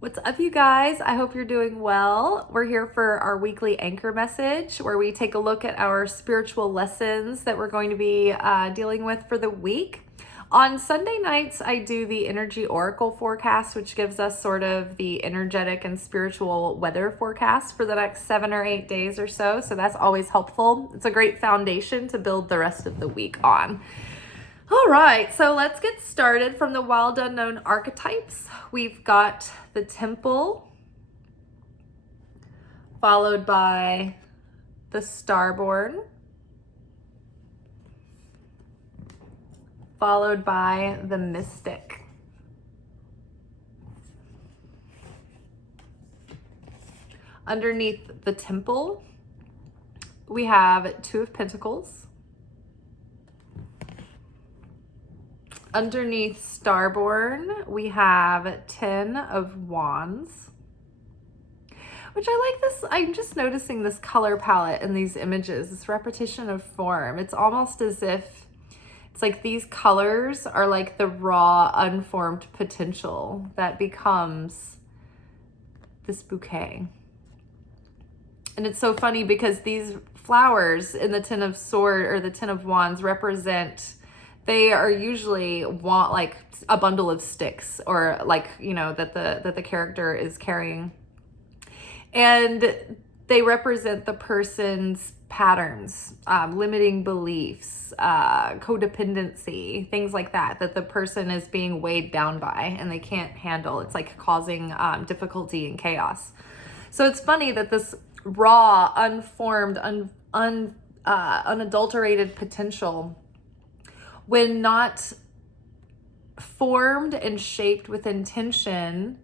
What's up, you guys? I hope you're doing well. We're here for our weekly anchor message where we take a look at our spiritual lessons that we're going to be dealing with for the week. On Sunday nights, I do the energy oracle forecast, which gives us sort of the energetic and spiritual weather forecast for the next 7 or 8 days or so. So that's always helpful. It's a great foundation to build the rest of the week on. All right, so let's get started from the wild unknown archetypes. We've got the temple, followed by the starborn, followed by the mystic. Underneath the temple, we have Two of Pentacles. Underneath starborn, we have 10 of Wands, which I like this. I'm just noticing this color palette in these images, this repetition of form. It's almost as if it's like these colors are like the raw, unformed potential that becomes this bouquet. And it's so funny because these flowers in the 10 of Swords or the 10 of Wands represent, they are usually want like a bundle of sticks, or like, you know, that the character is carrying. And they represent the person's patterns, limiting beliefs, codependency, things like that the person is being weighed down by and they can't handle. It's like causing difficulty and chaos. So it's funny that this raw, unformed, unadulterated potential, when not formed and shaped with intention,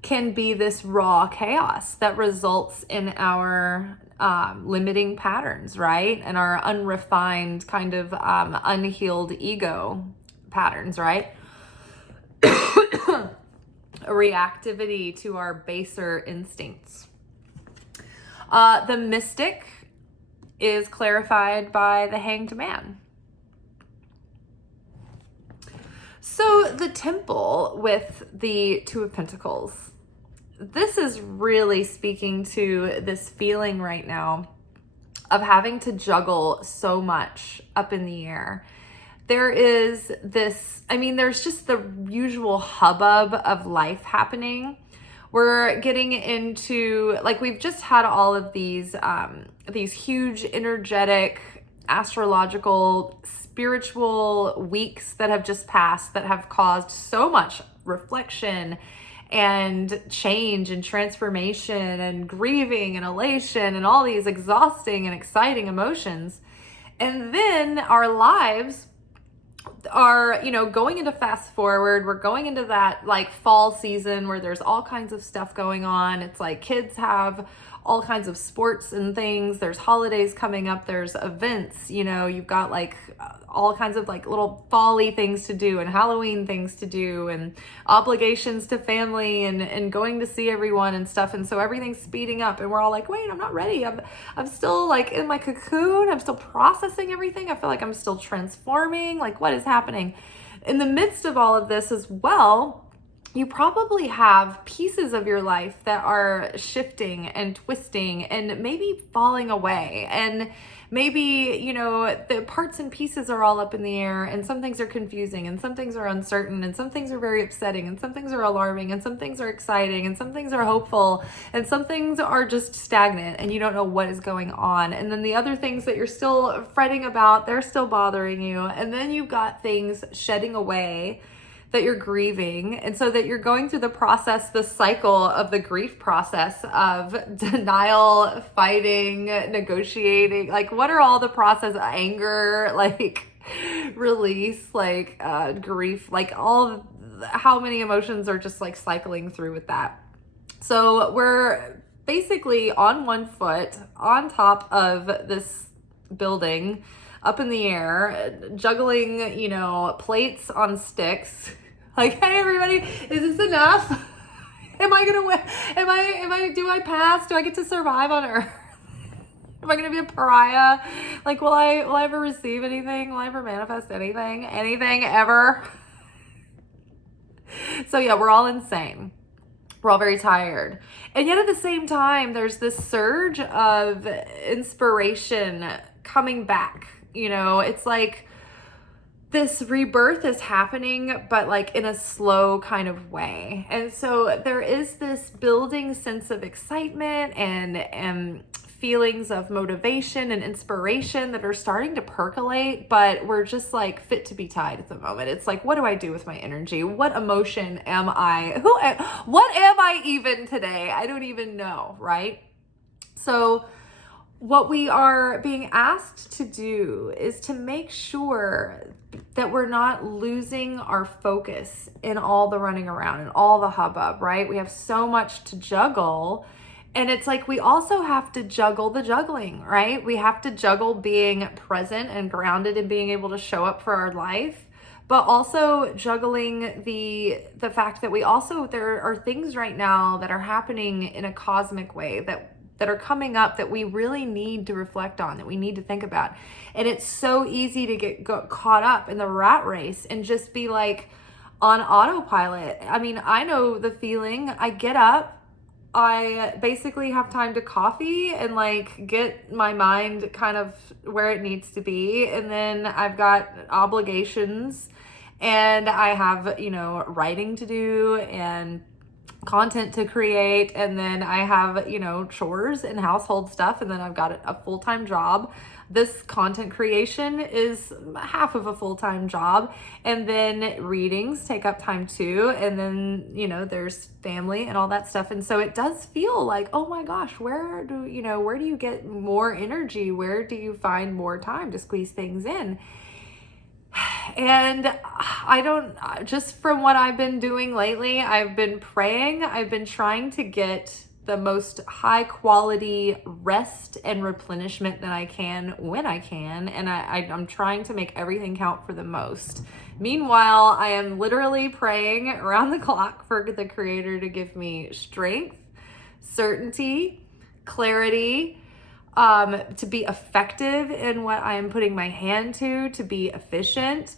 can be this raw chaos that results in our limiting patterns, right? And our unrefined kind of unhealed ego patterns, right? A reactivity to our baser instincts. The mystic is clarified by the Hanged Man. So the temple with the Two of Pentacles, this is really speaking to this feeling right now of having to juggle so much up in the air. There is this, there's just the usual hubbub of life happening. We're getting into, like, we've just had all of these huge energetic, astrological, spiritual weeks that have just passed that have caused so much reflection and change and transformation and grieving and elation and all these exhausting and exciting emotions. And then our lives are, going into fast forward. We're going into that like fall season where there's all kinds of stuff going on. It's like kids have all kinds of sports and things. There's holidays coming up. There's events, you've got like all kinds of like little fall-y things to do and Halloween things to do and obligations to family and going to see everyone and stuff. And so everything's speeding up and we're all like, wait, I'm not ready. I'm still like in my cocoon. I'm still processing everything. I feel like I'm still transforming. Like, what is happening? In the midst of all of this as well, you probably have pieces of your life that are shifting and twisting and maybe falling away. And maybe, the parts and pieces are all up in the air, and some things are confusing and some things are uncertain and some things are very upsetting and some things are alarming and some things are exciting and some things are hopeful and some things are just stagnant and you don't know what is going on. And then the other things that you're still fretting about, they're still bothering you. And then you've got things shedding away that you're grieving. And so that you're going through the process, the cycle of the grief process of denial, fighting, negotiating. Like, what are all the process? Anger, like release, like grief, like how many emotions are just like cycling through with that. So we're basically on one foot on top of this building, up in the air, juggling, plates on sticks. Like, hey, everybody, is this enough? Am I gonna win? Do I pass? Do I get to survive on Earth? Am I gonna be a pariah? Like, will I ever receive anything? Will I ever manifest anything? Anything ever? So yeah, we're all insane. We're all very tired. And yet at the same time, there's this surge of inspiration coming back. You know, it's like this rebirth is happening, but like in a slow kind of way. And so there is this building sense of excitement and feelings of motivation and inspiration that are starting to percolate, but we're just like fit to be tied at the moment. It's like, what do I do with my energy? What emotion am I? What am I even today? I don't even know, right? So what we are being asked to do is to make sure that we're not losing our focus in all the running around and all the hubbub, right? We have so much to juggle. And it's like we also have to juggle the juggling, right? We have to juggle being present and grounded and being able to show up for our life, but also juggling the fact that there are things right now that are happening in a cosmic way that are coming up that we really need to reflect on, that we need to think about. And it's so easy to get caught up in the rat race and just be like on autopilot. I mean, I know the feeling. I get up, I basically have time to coffee and like get my mind kind of where it needs to be. And then I've got obligations and I have, you know, writing to do and content to create, and then I have, you know, chores and household stuff, and then I've got a full-time job. This content creation is half of a full-time job, and then readings take up time too, and then, you know, there's family and all that stuff. And so it does feel like, oh my gosh, where do you get more energy? Where do you find more time to squeeze things in? And just from what I've been doing lately, I've been praying. I've been trying to get the most high quality rest and replenishment that I can when I can. And I'm trying to make everything count for the most. Meanwhile, I am literally praying around the clock for the Creator to give me strength, certainty, clarity, to be effective in what I am putting my hand to be efficient.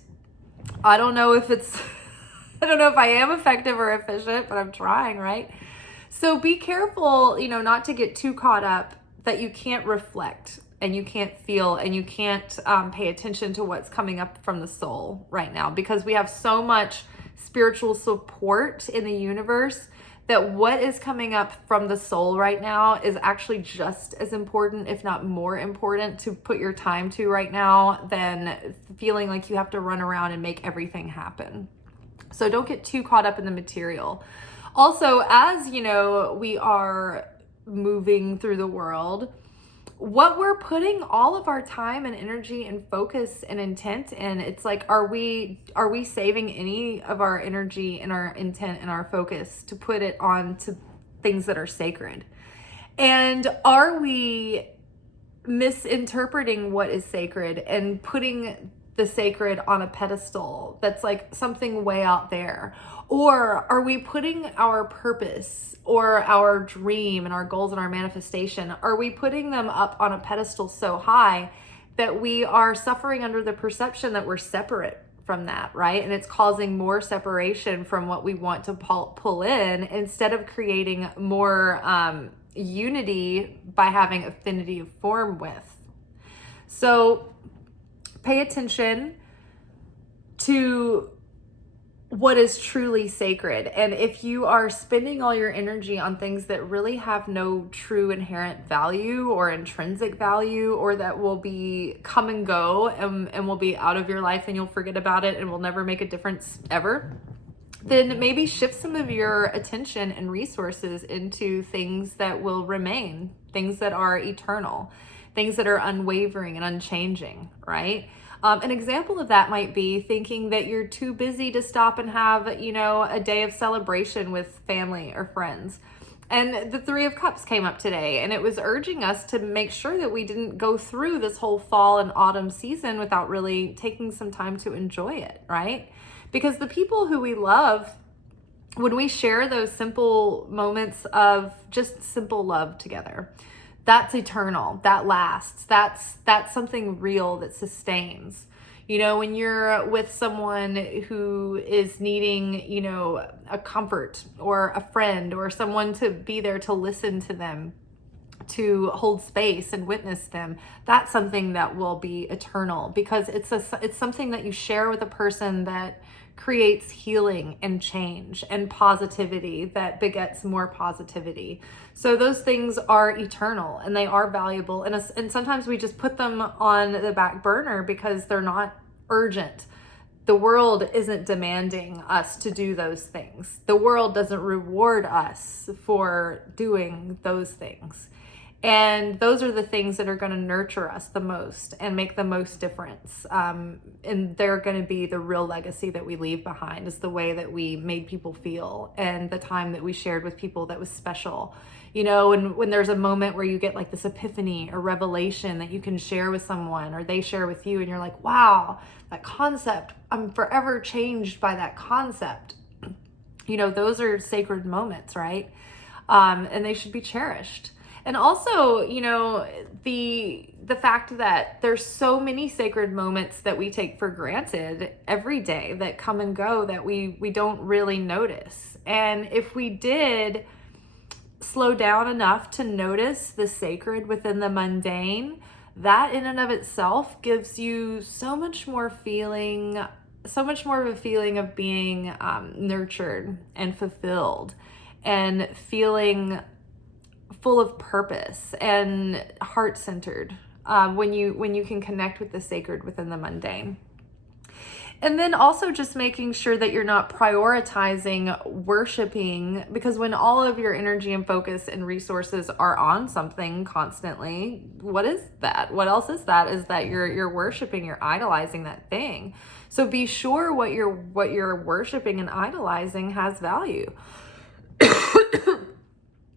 I don't know if I am effective or efficient, but I'm trying, right? So be careful, you know, not to get too caught up that you can't reflect and you can't feel and you can't pay attention to what's coming up from the soul right now, because we have so much spiritual support in the universe that what is coming up from the soul right now is actually just as important, if not more important, to put your time to right now than feeling like you have to run around and make everything happen. So don't get too caught up in the material. Also, as you know, we are moving through the world, what we're putting all of our time and energy and focus and intent in, it's like, are we saving any of our energy and our intent and our focus to put it on to things that are sacred? And are we misinterpreting what is sacred and putting the sacred on a pedestal that's like something way out there? Or are we putting our purpose or our dream and our goals and our manifestation, are we putting them up on a pedestal so high that we are suffering under the perception that we're separate from that, right? And it's causing more separation from what we want to pull in, instead of creating more unity by having affinity of form with. So pay attention to what is truly sacred. And if you are spending all your energy on things that really have no true inherent value or intrinsic value, or that will be come and go and will be out of your life and you'll forget about it and will never make a difference ever, then maybe shift some of your attention and resources into things that will remain, things that are eternal, things that are unwavering and unchanging, right? An example of that might be thinking that you're too busy to stop and have, you know, a day of celebration with family or friends. And the Three of Cups came up today, and it was urging us to make sure that we didn't go through this whole fall and autumn season without really taking some time to enjoy it, right? Because the people who we love, when we share those simple moments of just simple love together, that's eternal, that lasts, that's something real that sustains. When you're with someone who is needing, a comfort or a friend or someone to be there to listen to them, to hold space and witness them, that's something that will be eternal, because it's something that you share with a person that creates healing and change and positivity that begets more positivity. So those things are eternal and they are valuable, and sometimes we just put them on the back burner because they're not urgent. The world isn't demanding us to do those things. The world doesn't reward us for doing those things. And those are the things that are going to nurture us the most and make the most difference. And they're going to be the real legacy that we leave behind, is the way that we made people feel and the time that we shared with people that was special. When there's a moment where you get like this epiphany or revelation that you can share with someone, or they share with you, and you're like, wow, that concept, I'm forever changed by that concept. Those are sacred moments, right? And they should be cherished. And also, the fact that there's so many sacred moments that we take for granted every day that come and go that we don't really notice. And if we did slow down enough to notice the sacred within the mundane, that in and of itself gives you so much more of a feeling of being nurtured and fulfilled and feeling full of purpose and heart-centered when you can connect with the sacred within the mundane. And then also just making sure that you're not prioritizing worshiping, because when all of your energy and focus and resources are on something constantly, what is that? What else is that? Is that you're worshiping, you're idolizing that thing. So be sure what you're worshiping and idolizing has value.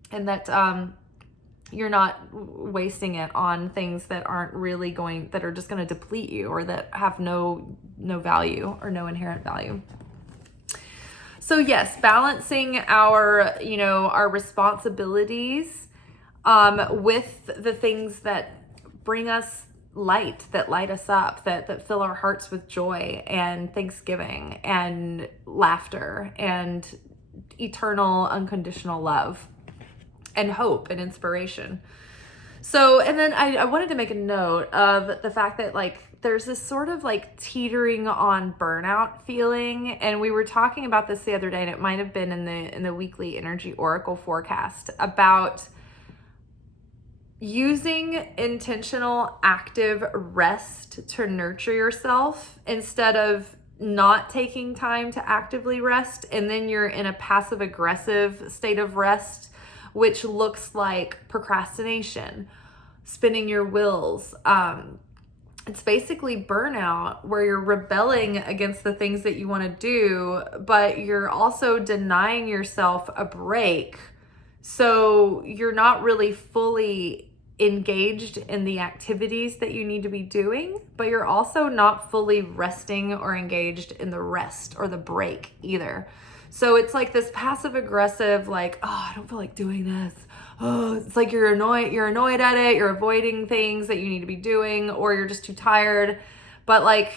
And that you're not wasting it on things that aren't really that are just going to deplete you, or that have no value or no inherent value. So yes, balancing our responsibilities with the things that bring us light, that light us up, that fill our hearts with joy and thanksgiving and laughter and eternal unconditional love and hope and inspiration. So, and then I wanted to make a note of the fact that there's this sort of teetering on burnout feeling. And we were talking about this the other day, and it might have been in the weekly energy oracle forecast, about using intentional active rest to nurture yourself instead of not taking time to actively rest. And then you're in a passive aggressive state of rest, which looks like procrastination, spinning your wheels. It's basically burnout, where you're rebelling against the things that you want to do, but you're also denying yourself a break. So you're not really fully engaged in the activities that you need to be doing, but you're also not fully resting or engaged in the rest or the break either. So it's like this passive aggressive, oh, I don't feel like doing this. Oh, it's like you're annoyed at it. You're avoiding things that you need to be doing, or you're just too tired. But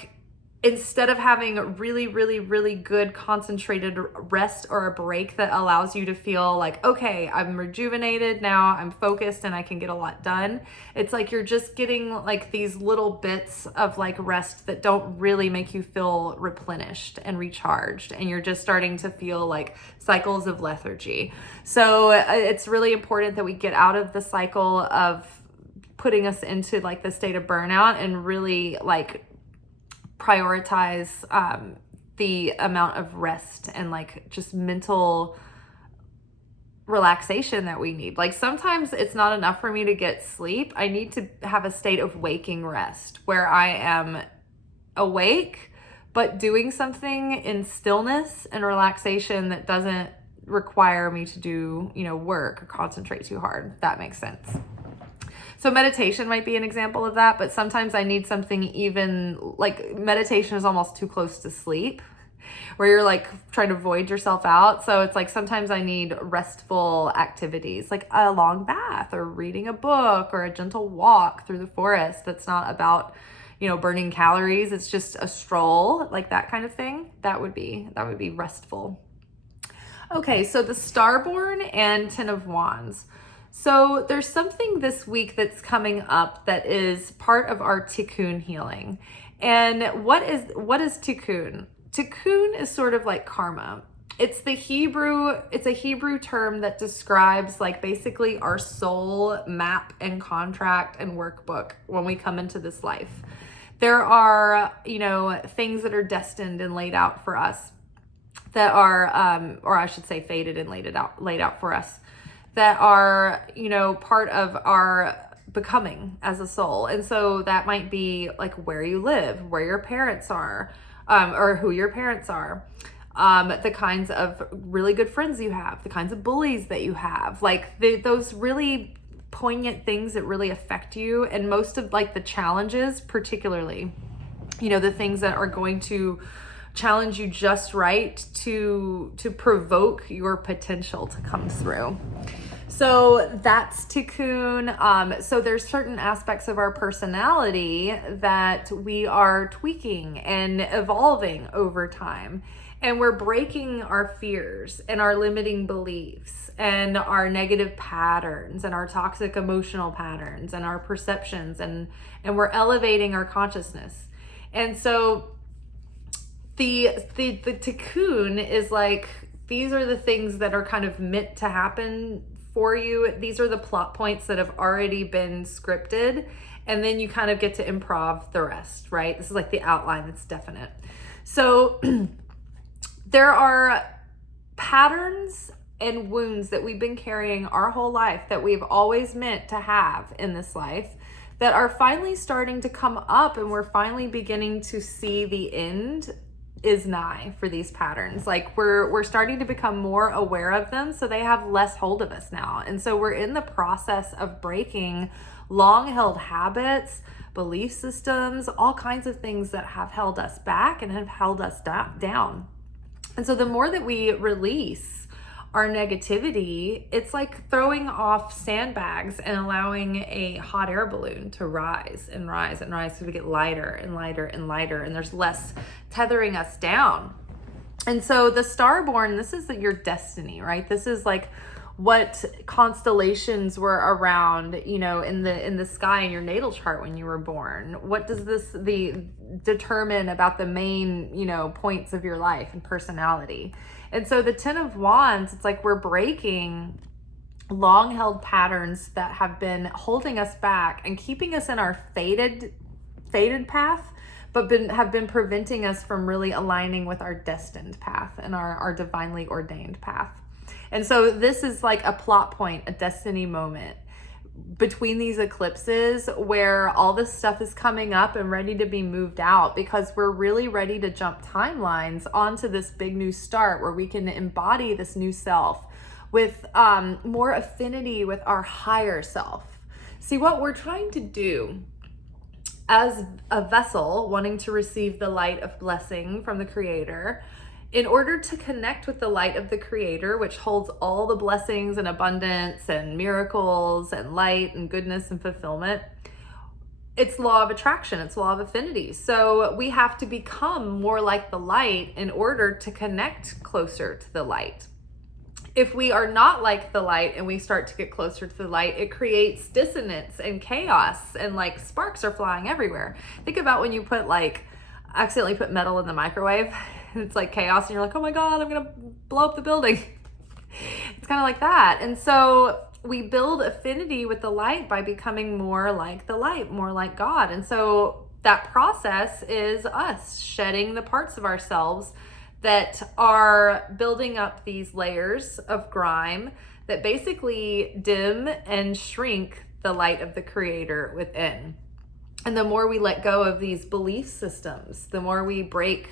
instead of having a really, really, really good concentrated rest or a break that allows you to feel okay, I'm rejuvenated now, I'm focused, and I can get a lot done. It's you're just getting these little bits of rest that don't really make you feel replenished and recharged. And you're just starting to feel cycles of lethargy. So it's really important that we get out of the cycle of putting us into the state of burnout, and really prioritize the amount of rest and just mental relaxation that we need. Sometimes it's not enough for me to get sleep. I need to have a state of waking rest where I am awake, but doing something in stillness and relaxation that doesn't require me to do, work or concentrate too hard. If that makes sense. So meditation might be an example of that, but sometimes I need something even meditation is almost too close to sleep, where you're trying to void yourself out. So it's sometimes I need restful activities, like a long bath or reading a book or a gentle walk through the forest. That's not about, burning calories. It's just a stroll, like that kind of thing. That would be restful. Okay, so the Starborn and Ten of Wands. So there's something this week that's coming up that is part of our tikkun healing. And what is tikkun? Tikkun is sort of like karma. It's a Hebrew term that describes like basically our soul map and contract and workbook when we come into this life. There are, things that are destined and laid out for us that are, or I should say fated and laid out for us, that are, part of our becoming as a soul. And so that might be like where you live, where your parents are, or who your parents are, the kinds of really good friends you have, the kinds of bullies that you have, like those really poignant things that really affect you. And most of like the challenges, particularly, the things that are going to challenge you just right to provoke your potential to come through. So that's tikkun. So there's certain aspects of our personality that we are tweaking and evolving over time. And we're breaking our fears and our limiting beliefs and our negative patterns and our toxic emotional patterns and our perceptions, and we're elevating our consciousness. And so the tikkun is like, these are the things that are kind of meant to happen for you. These are the plot points that have already been scripted, and then you kind of get to improv the rest, right? This is like the outline that's definite. So there are patterns and wounds that we've been carrying our whole life that we've always meant to have in this life that are finally starting to come up, and we're finally beginning to see the end is nigh for these patterns. Like we're starting to become more aware of them, so they have less hold of us now. And so we're in the process of breaking long held habits, belief systems, all kinds of things that have held us back and have held us down. And so the more that we release our negativity, it's like throwing off sandbags and allowing a hot air balloon to rise and rise and rise, so we get lighter and lighter and lighter, and there's less tethering us down. And so the Starborn, this is your destiny, right? This is like what constellations were around, in the sky in your natal chart when you were born. What does this determine about the main, points of your life and personality? And so the Ten of Wands, it's like we're breaking long held patterns that have been holding us back and keeping us in our fated path, but have been preventing us from really aligning with our destined path and our divinely ordained path. And so this is like a plot point, a destiny moment between these eclipses where all this stuff is coming up and ready to be moved out, because we're really ready to jump timelines onto this big new start where we can embody this new self with more affinity with our higher self. See, what we're trying to do as a vessel wanting to receive the light of blessing from the Creator, in order to connect with the light of the Creator, which holds all the blessings and abundance and miracles and light and goodness and fulfillment, it's law of attraction, it's law of affinity. So we have to become more like the light in order to connect closer to the light. If we are not like the light and we start to get closer to the light, it creates dissonance and chaos, and like sparks are flying everywhere. Think about when you accidentally put metal in the microwave. It's like chaos, and you're like, oh my God, I'm gonna blow up the building. It's kind of like that. And so we build affinity with the light by becoming more like the light, more like God. And so that process is us shedding the parts of ourselves that are building up these layers of grime that basically dim and shrink the light of the Creator within. And the more we let go of these belief systems, the more we break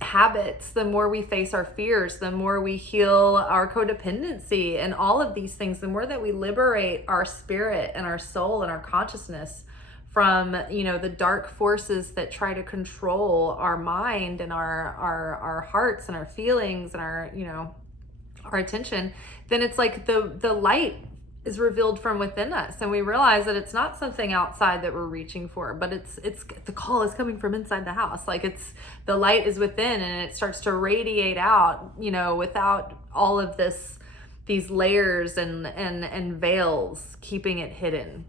habits, the more we face our fears, the more we heal our codependency and all of these things, the more that we liberate our spirit and our soul and our consciousness from, the dark forces that try to control our mind and our hearts and our feelings and our attention, then it's like the light is revealed from within us, and we realize that it's not something outside that we're reaching for, but it's the call is coming from inside the house. Like, it's the light is within, and it starts to radiate out, without all of these layers and veils keeping it hidden.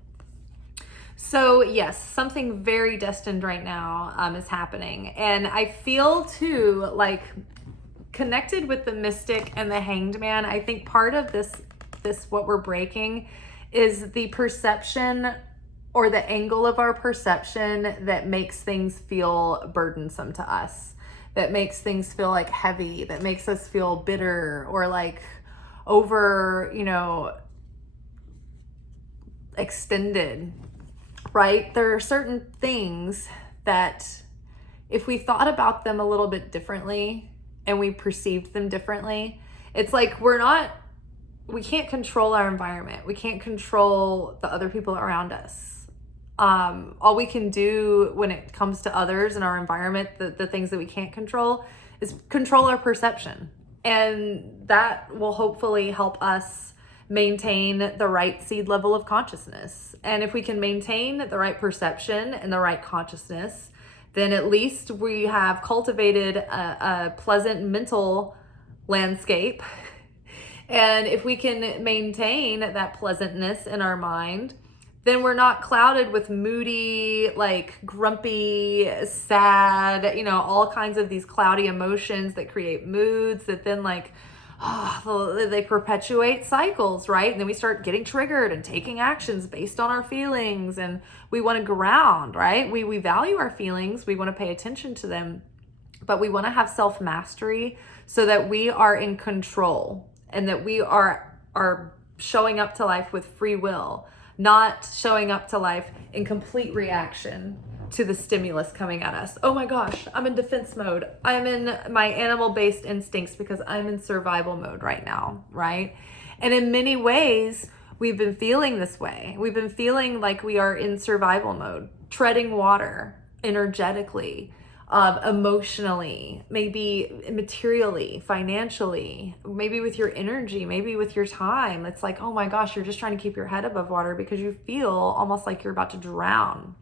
So yes, something very destined right now is happening, and I feel too like connected with the mystic and the hanged man. I think part of this what we're breaking is the perception or the angle of our perception that makes things feel burdensome to us, that makes things feel like heavy, that makes us feel bitter or like over, extended, right? There are certain things that if we thought about them a little bit differently and we perceived them differently, it's like we can't control our environment. We can't control the other people around us. All we can do when it comes to others and our environment, the things that we can't control, is control our perception. And that will hopefully help us maintain the right seed level of consciousness. And if we can maintain the right perception and the right consciousness, then at least we have cultivated a pleasant mental landscape. And if we can maintain that pleasantness in our mind, then we're not clouded with moody, like grumpy, sad, all kinds of these cloudy emotions that create moods that then they perpetuate cycles, right? And then we start getting triggered and taking actions based on our feelings, and we want to ground, right? We value our feelings. We want to pay attention to them, but we want to have self-mastery so that we are in control and that we are showing up to life with free will, not showing up to life in complete reaction to the stimulus coming at us. Oh my gosh, I'm in defense mode. I'm in my animal-based instincts because I'm in survival mode right now, right? And in many ways, we've been feeling this way. We've been feeling like we are in survival mode, treading water energetically, emotionally, maybe materially, financially, maybe with your energy, maybe with your time. It's like, oh my gosh, you're just trying to keep your head above water because you feel almost like you're about to drown.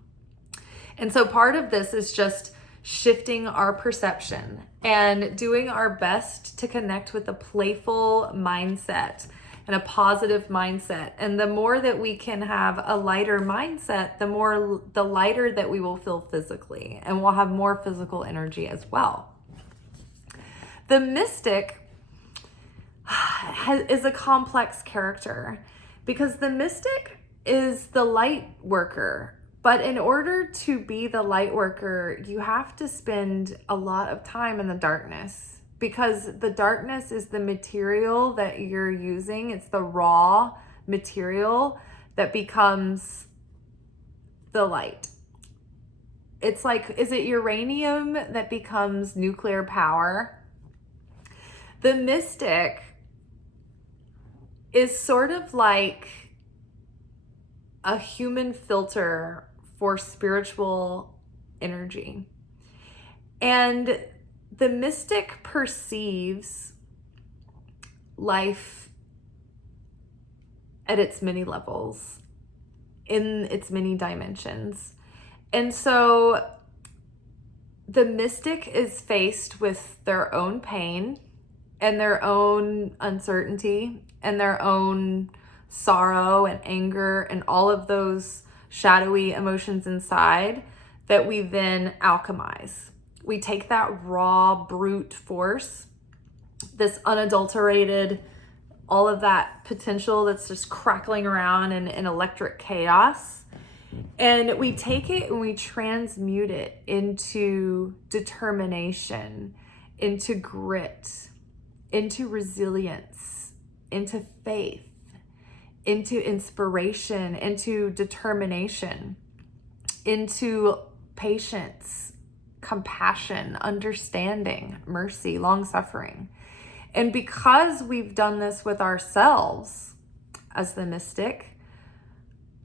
And so part of this is just shifting our perception and doing our best to connect with a playful mindset and a positive mindset. And the more that we can have a lighter mindset, the lighter that we will feel physically, and we'll have more physical energy as well. The mystic is a complex character because the mystic is the light worker. But in order to be the light worker, you have to spend a lot of time in the darkness, because the darkness is the material that you're using. It's the raw material that becomes the light. It's like, is it uranium that becomes nuclear power? The mystic is sort of like a human filter for spiritual energy. And the mystic perceives life at its many levels, in its many dimensions. And so the mystic is faced with their own pain and their own uncertainty and their own sorrow and anger and all of those shadowy emotions inside that we then alchemize. We take that raw, brute force, this unadulterated, all of that potential that's just crackling around in electric chaos, and we take it and we transmute it into determination, into grit, into resilience, into faith, into inspiration, into determination, into patience, compassion, understanding, mercy, long-suffering. And because we've done this with ourselves as the mystic,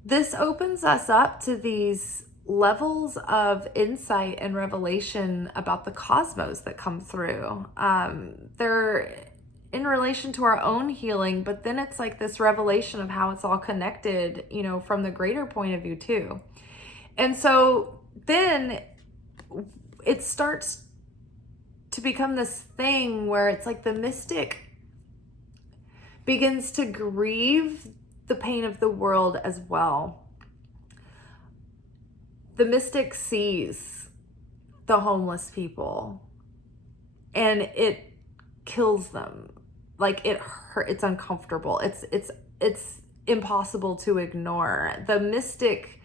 this opens us up to these levels of insight and revelation about the cosmos that come through. They're in relation to our own healing, but then it's like this revelation of how it's all connected, you know, from the greater point of view too. And so then it starts to become this thing where it's like the mystic begins to grieve the pain of the world as well. The mystic sees the homeless people and it kills them. Like it hurt, it's uncomfortable. It's impossible to ignore. The mystic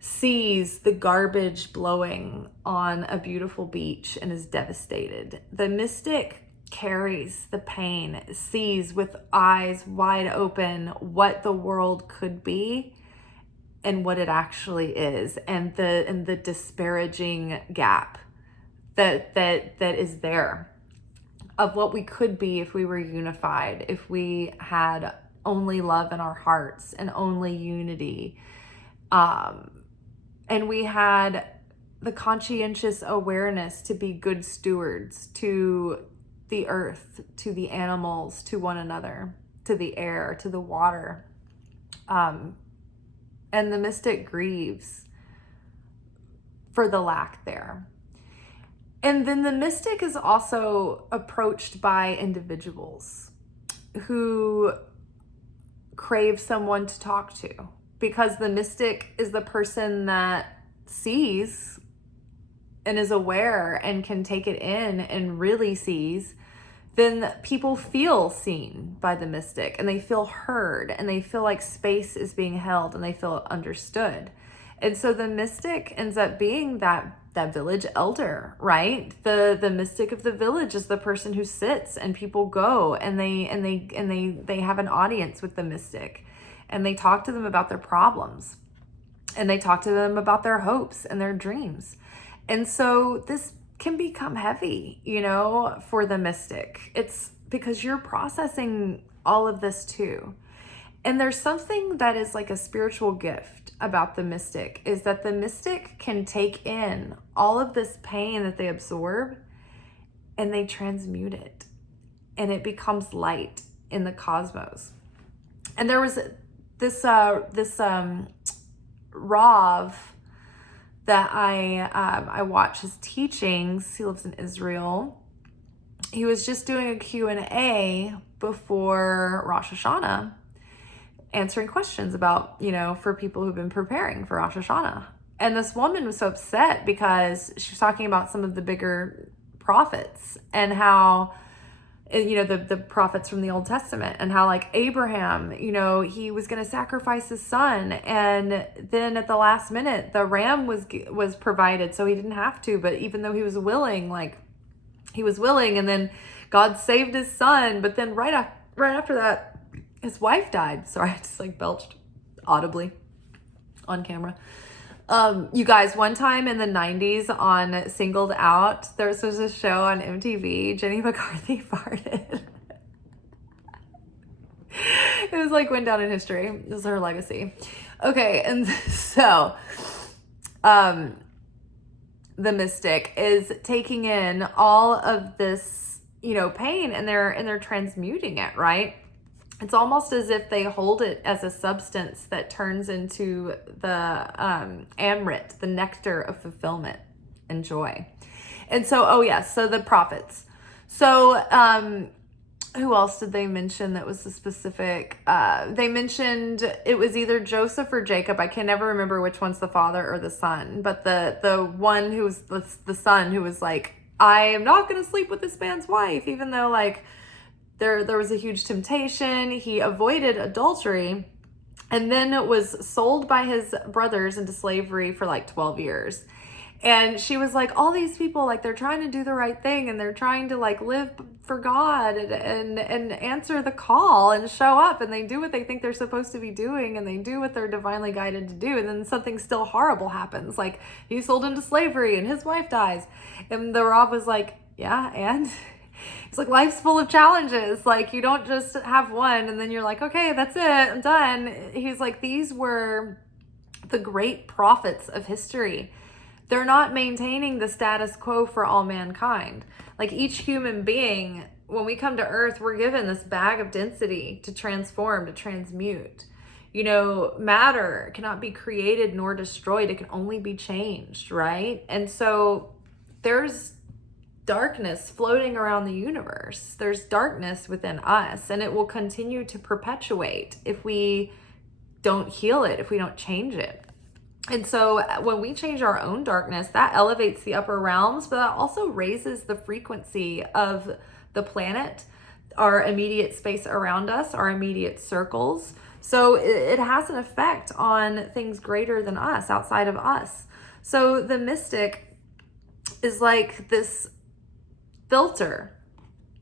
sees the garbage blowing on a beautiful beach and is devastated. The mystic carries the pain, sees with eyes wide open what the world could be and what it actually is, and the disparaging gap that is there of what we could be if we were unified, if we had only love in our hearts and only unity, and we had the conscientious awareness to be good stewards to the earth, to the animals, to one another, to the air, to the water. And the mystic grieves for the lack there. And then the mystic is also approached by individuals who crave someone to talk to, because the mystic is the person that sees and is aware and can take it in and really sees. Then people feel seen by the mystic and they feel heard and they feel like space is being held and they feel understood. And so the mystic ends up being that village elder, right? The mystic of the village is the person who sits and people go and they have an audience with the mystic and they talk to them about their problems and they talk to them about their hopes and their dreams. And so this can become heavy, you know, for the mystic. It's because you're processing all of this too. And there's something that is like a spiritual gift about the mystic, is that the mystic can take in all of this pain that they absorb and they transmute it and it becomes light in the cosmos. And there was this Rav that I watch his teachings. He lives in Israel. He was just doing a Q&A before Rosh Hashanah, answering questions about, you know, for people who've been preparing for Rosh Hashanah. And this woman was so upset because she was talking about some of the bigger prophets and how, you know, the prophets from the Old Testament, and how like Abraham, you know, he was going to sacrifice his son. And then at the last minute, the ram was provided, so he didn't have to. But even though he was willing, and then God saved his son. But then right after that, his wife died. Sorry, I just like belched audibly on camera. You guys, one time in the 90s on Singled Out, there was a show on MTV, Jenny McCarthy farted. It was like went down in history. This is her legacy. Okay, and so the mystic is taking in all of this, you know, pain, and they're transmuting it, right? It's almost as if they hold it as a substance that turns into the amrit, the nectar of fulfillment and joy. And so, so the prophets. So who else did they mention that was the specific? They mentioned it was either Joseph or Jacob. I can never remember which one's the father or the son. But the one who was the son who was like, I am not going to sleep with this man's wife, even though like, there was a huge temptation. He avoided adultery and then was sold by his brothers into slavery for like 12 years. And she was like, all these people, like they're trying to do the right thing and they're trying to like live for God and answer the call and show up, and they do what they think they're supposed to be doing and they do what they're divinely guided to do. And then something still horrible happens. Like he's sold into slavery and his wife dies. And the Rav was like, yeah, and it's like life's full of challenges. Like you don't just have one and then you're like, okay, that's it, I'm done. He's like, these were the great prophets of history. They're not maintaining the status quo for all mankind. Like each human being when we come to earth, we're given this bag of density to transform, to transmute. You know, matter cannot be created nor destroyed. It can only be changed, right? And so there's darkness floating around the universe. There's darkness within us, and it will continue to perpetuate if we don't heal it, if we don't change it. And so when we change our own darkness, that elevates the upper realms, but that also raises the frequency of the planet, our immediate space around us, our immediate circles. So it has an effect on things greater than us, outside of us. So the mystic is like this filter,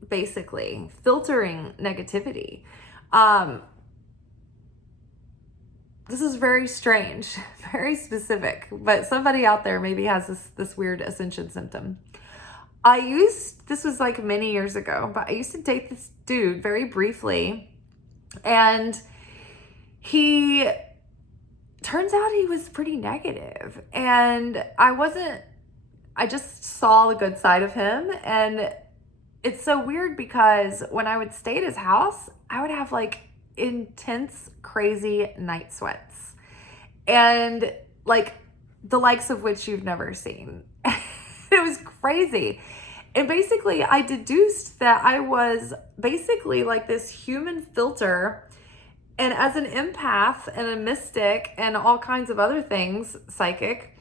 basically, filtering negativity. This is very strange, very specific, but somebody out there maybe has this weird ascension symptom. This was like many years ago, but I used to date this dude very briefly, and turns out he was pretty negative, and I just saw the good side of him. And it's so weird because when I would stay at his house, I would have like intense, crazy night sweats, and like the likes of which you've never seen. It was crazy. And basically I deduced that I was basically like this human filter, and as an empath and a mystic and all kinds of other things, psychic,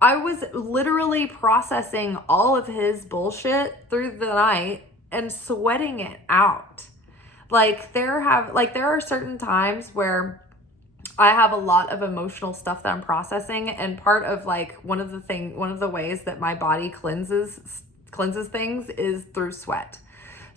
I was literally processing all of his bullshit through the night and sweating it out. Like there are certain times where I have a lot of emotional stuff that I'm processing, and part of like one of the ways that my body cleanses things is through sweat.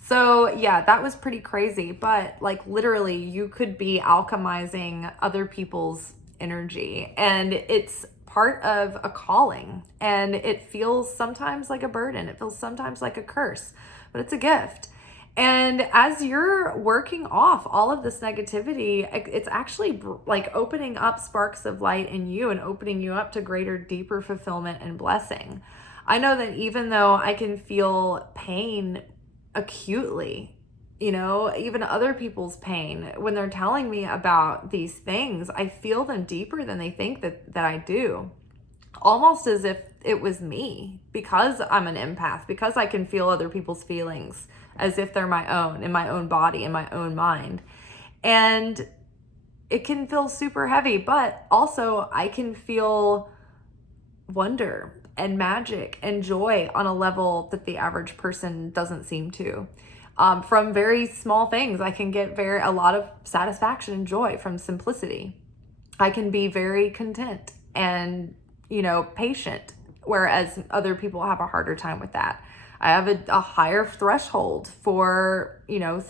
So yeah, that was pretty crazy, but like literally you could be alchemizing other people's energy, and it's part of a calling, and it feels sometimes like a burden. It feels sometimes like a curse, but it's a gift. And as you're working off all of this negativity, it's actually like opening up sparks of light in you and opening you up to greater, deeper fulfillment and blessing. I know that even though I can feel pain acutely, you know, even other people's pain, when they're telling me about these things, I feel them deeper than they think that I do. Almost as if it was me, because I'm an empath, because I can feel other people's feelings as if they're my own, in my own body, in my own mind. And it can feel super heavy, but also I can feel wonder and magic and joy on a level that the average person doesn't seem to. From very small things, I can get a lot of satisfaction and joy from simplicity. I can be very content and, you know, patient, whereas other people have a harder time with that. I have a higher threshold for, you know,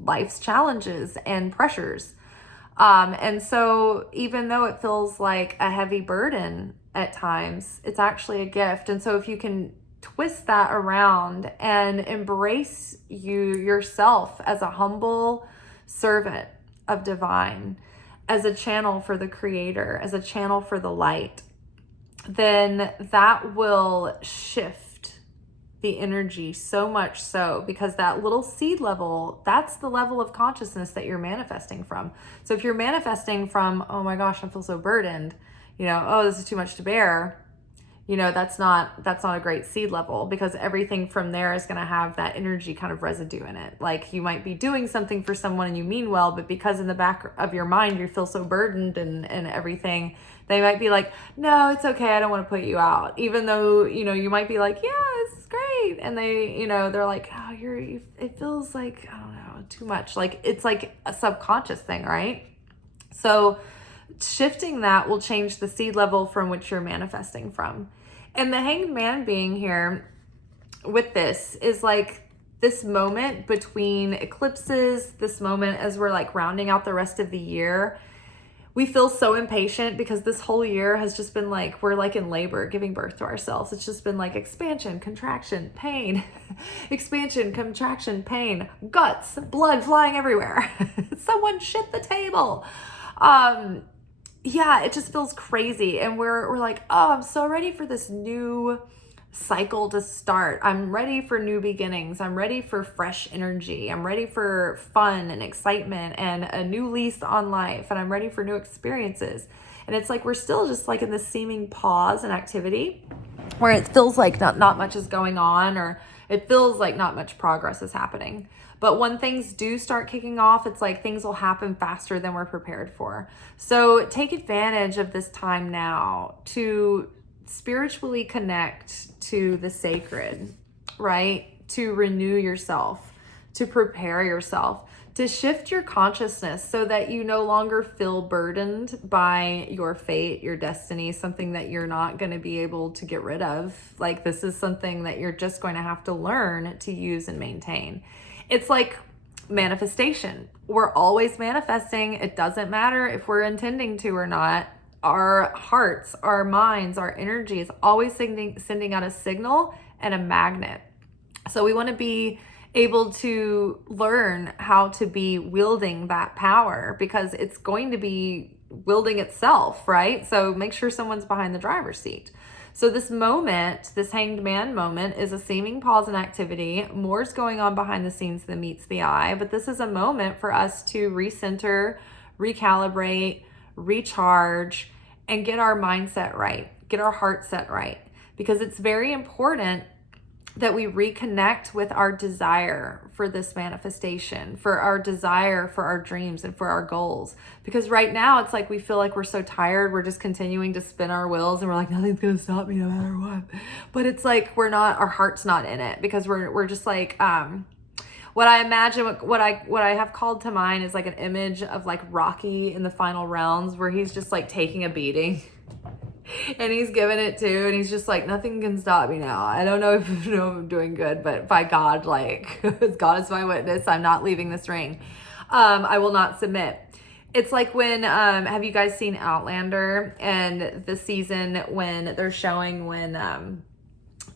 life's challenges and pressures. And so even though it feels like a heavy burden at times, it's actually a gift. And so if you can twist that around and embrace yourself as a humble servant of divine, as a channel for the creator, as a channel for the light, then that will shift the energy so much so, because that little seed level, that's the level of consciousness that you're manifesting from. So if you're manifesting from, oh my gosh, I feel so burdened, you know, oh, this is too much to bear, you know, that's not a great seed level, because everything from there is going to have that energy kind of residue in it. Like you might be doing something for someone and you mean well, but because in the back of your mind you feel so burdened and everything, they might be like, no, it's okay, I don't want to put you out, even though, you know, you might be like, yeah, this is great, and they, you know, they're like, oh, it feels like, I don't know, too much. Like it's like a subconscious thing, right? So shifting that will change the seed level from which you're manifesting from. And the hanged man being here with this is like this moment between eclipses, this moment as we're like rounding out the rest of the year. We feel so impatient because this whole year has just been like, we're like in labor, giving birth to ourselves. It's just been like expansion, contraction, pain, expansion, contraction, pain, guts, blood flying everywhere. Someone shit the table. Yeah, it just feels crazy. And we're like, oh, I'm so ready for this new cycle to start. I'm ready for new beginnings. I'm ready for fresh energy. I'm ready for fun and excitement and a new lease on life. And I'm ready for new experiences. And it's like we're still just like in this seeming pause in activity where it feels like not much is going on, or it feels like not much progress is happening. But when things do start kicking off, it's like things will happen faster than we're prepared for. So take advantage of this time now to spiritually connect to the sacred, right? To renew yourself, to prepare yourself, to shift your consciousness so that you no longer feel burdened by your fate, your destiny, something that you're not going to be able to get rid of. Like, this is something that you're just going to have to learn to use and maintain. It's like manifestation. We're always manifesting. It doesn't matter if we're intending to or not. Our hearts, our minds, our energy is always sending out a signal and a magnet. So we want to be able to learn how to be wielding that power, because it's going to be wielding itself, right? So make sure someone's behind the driver's seat. So this moment, this hanged man moment, is a seeming pause in activity. More's going on behind the scenes than meets the eye, but this is a moment for us to recenter, recalibrate, recharge, and get our mindset right, get our heart set right, because it's very important that we reconnect with our desire for this manifestation, for our desire for our dreams and for our goals. Because right now it's like we feel like we're so tired, we're just continuing to spin our wheels and we're like, nothing's gonna stop me no matter what. But it's like we're not, our heart's not in it, because we're just like, what I imagine, what I have called to mind is like an image of like Rocky in the final rounds, where he's just like taking a beating and he's giving it to, and he's just like, nothing can stop me now. I don't know if I'm doing good, but by God, like, God is my witness, I'm not leaving this ring. I will not submit. It's like when, have you guys seen Outlander, and the season when they're showing when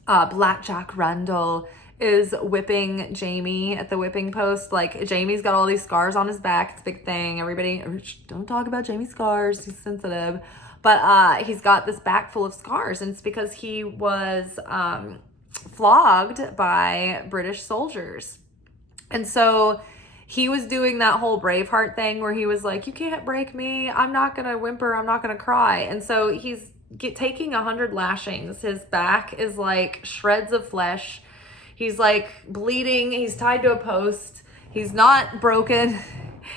Blackjack Randall is whipping Jamie at the whipping post. Like, Jamie's got all these scars on his back. It's a big thing. Everybody, don't talk about Jamie's scars. He's sensitive. But he's got this back full of scars, and it's because he was flogged by British soldiers. And so he was doing that whole Braveheart thing where he was like, you can't break me. I'm not going to whimper. I'm not going to cry. And so he's taking 100 lashings. His back is like shreds of flesh. He's like bleeding. He's tied to a post. He's not broken.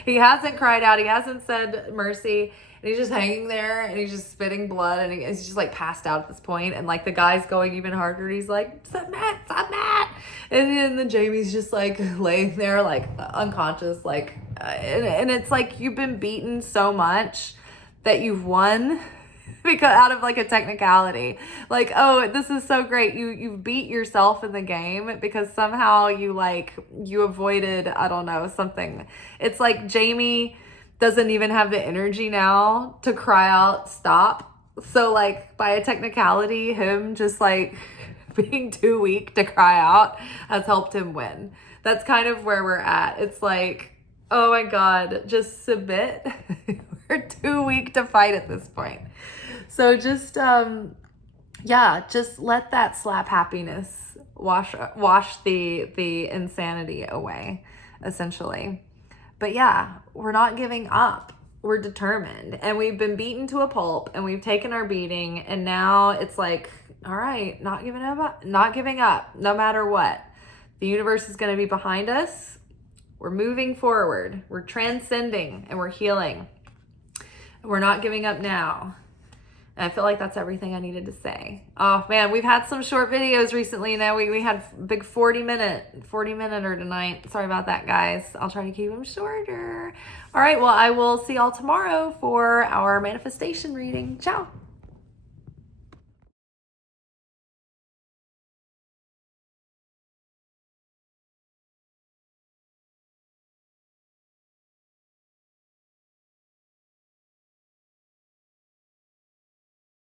He hasn't cried out. He hasn't said mercy. And he's just hanging there, and he's just spitting blood, and he's just like passed out at this point. And like the guy's going even harder. He's like, submit. And then Jamie's just like laying there like unconscious, like, and it's like you've been beaten so much that you've won. Because out of like a technicality, like, oh, this is so great. You beat yourself in the game because somehow you avoided, I don't know, something. It's like Jamie doesn't even have the energy now to cry out, stop. So like by a technicality, him just like being too weak to cry out has helped him win. That's kind of where we're at. It's like, oh my God, just submit. We're too weak to fight at this point. So just, just let that slap happiness wash the insanity away, essentially. But yeah, we're not giving up. We're determined, and we've been beaten to a pulp, and we've taken our beating, and now it's like, all right, not giving up, no matter what. The universe is going to be behind us. We're moving forward. We're transcending, and we're healing. We're not giving up now. And I feel like that's everything I needed to say. Oh man, we've had some short videos recently. Now we had big 40-minute tonight. Sorry about that, guys. I'll try to keep them shorter. All right, well, I will see y'all tomorrow for our manifestation reading. Ciao.